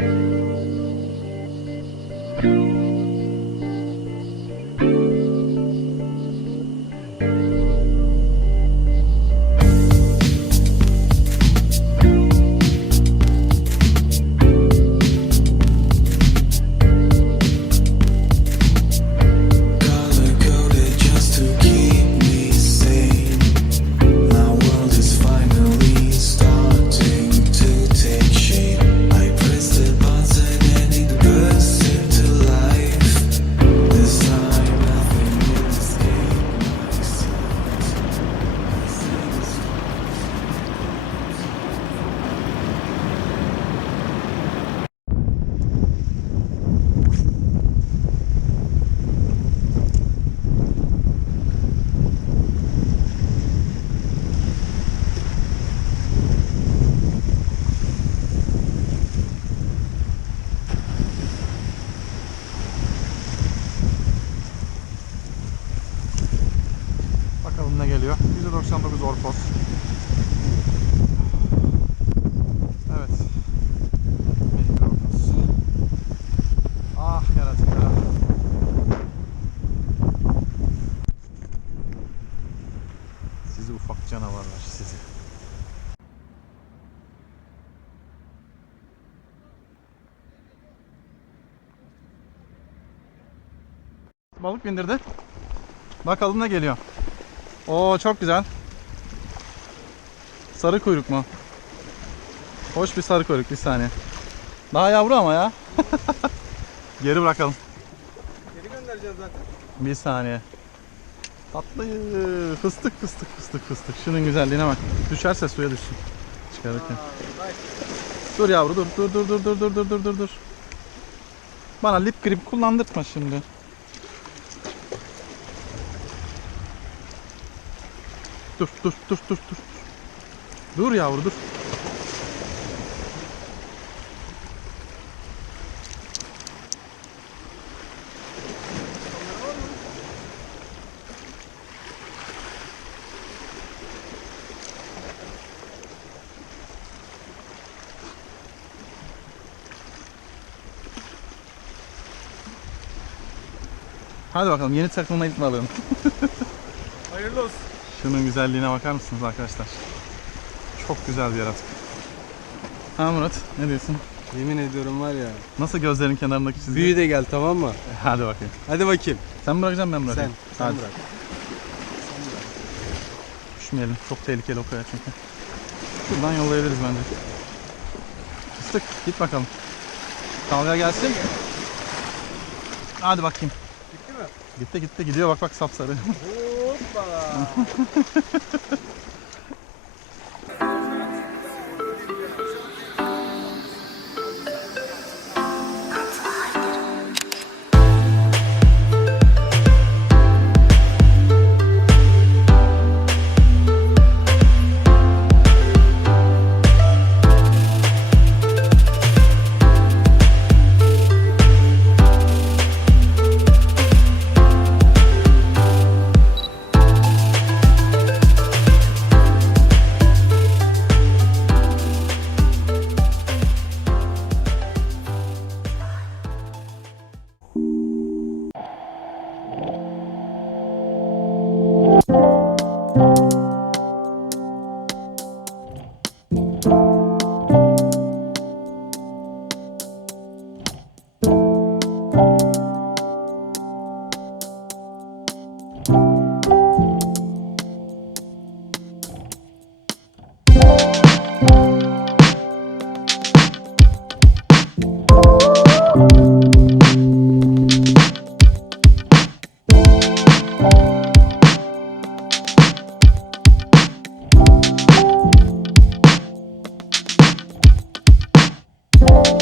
Thank you. Bakalım ne geliyor. 199 Orpos. Evet. Minik Orpos. Ah yaratıklar. Sizi ufak canavarlar sizi. Balık bindirdi. Bakalım ne geliyor. Oo çok güzel. Sarı kuyruk mu? Hoş bir sarı kuyruk bir saniye. Daha yavru ama ya. Geri bırakalım. Geri göndereceğiz zaten. Bir saniye. Tatlı fıstık fıstık fıstık fıstık. Şunun güzelliğine bak. Düşerse suya düşsün. Çıkarırken. Dur yavru dur dur dur dur dur dur dur dur dur dur. Bana lip grip kullandırtma şimdi. Dur dur dur dur dur. Dur yavru dur. Hadi bakalım yeni takımına gitme alalım. Hayırlı olsun. Şunun güzelliğine bakar mısınız arkadaşlar? Çok güzel bir yaratık. Ha Murat ne diyorsun? Yemin ediyorum var ya. Nasıl gözlerin kenarındaki çizgi? Büyü de gel tamam mı? Hadi bakayım. Hadi bakayım. Sen bırakacaksın ben mi Sen, bırakayım? sen Hadi. bırak. Düşmeyelim. Çok tehlikeli o kaya çünkü. Şuradan yollayabiliriz bence. Fıstık git bakalım. Dalga gelsin. Hadi bakayım. Gitti mi? Gitti gitti gidiyor bak bak sapsarı. 棒啊！Bye.